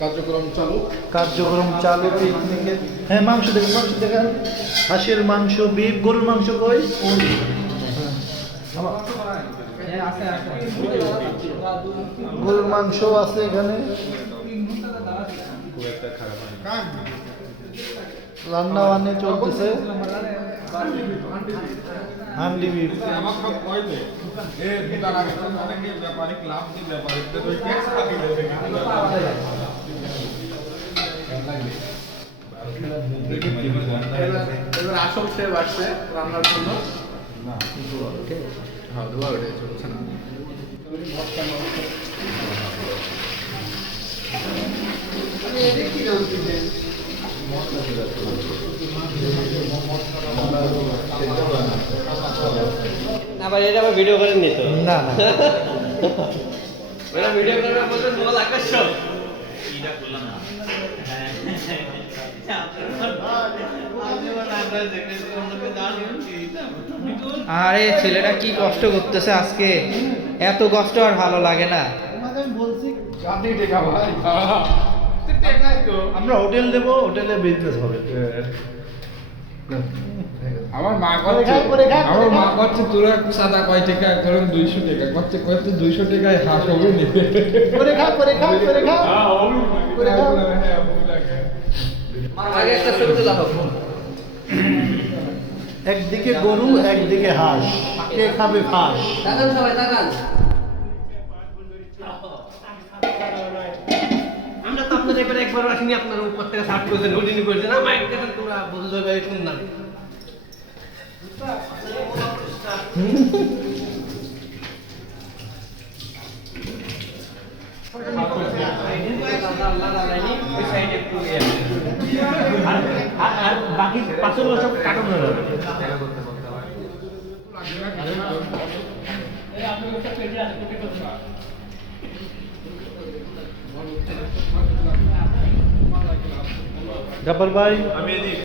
কার্যক্রম চালু পিকনিকের। হ্যাঁ, মাংস দেখেন, হাঁসের মাংস, বিফ, গরুর মাংস কই? গরুর মাংস আছে এখানে। রান্না বান্না চলতেছে। হান্ডি বিফ। আসল শেফ আসছে রান্নার জন্য। হ্যাঁ, ধোয়া উঠে চলছে না। আবার এটা আবার ভিডিও করে নিত না না, এটা ভিডিও করে বলতে তোমার লাগবে সব আরে ছেলেটা কি কষ্ট করতেছে আজকে, এত কষ্ট আর ভালো লাগে না। আমরা হোটেল দেবো, হোটেলে বিজনেস হবে। আমার মা করছে তোরা সাদা কয় টাকা, ধরেন 200 টাকা করছে, কয়েছে 200 টাকায় হাঁস হবে নিবে। আগে একটা ছবি তোলা হোক। একদিকে গরু, একদিকে হাঁস, কে খাবে ফাঁস? তাকান সবাই তাকান। আমরা তো আপনাদের এবারে একবার আসিনি, আপনার উপর থেকে সার্চ করেছেন, রুটিনি করেছেন, আমার একটা তোমরা বুঝতে পারি শুনলাম। বাকি 500 সব কাটন হয়ে যাবে। গব্বর ভাই,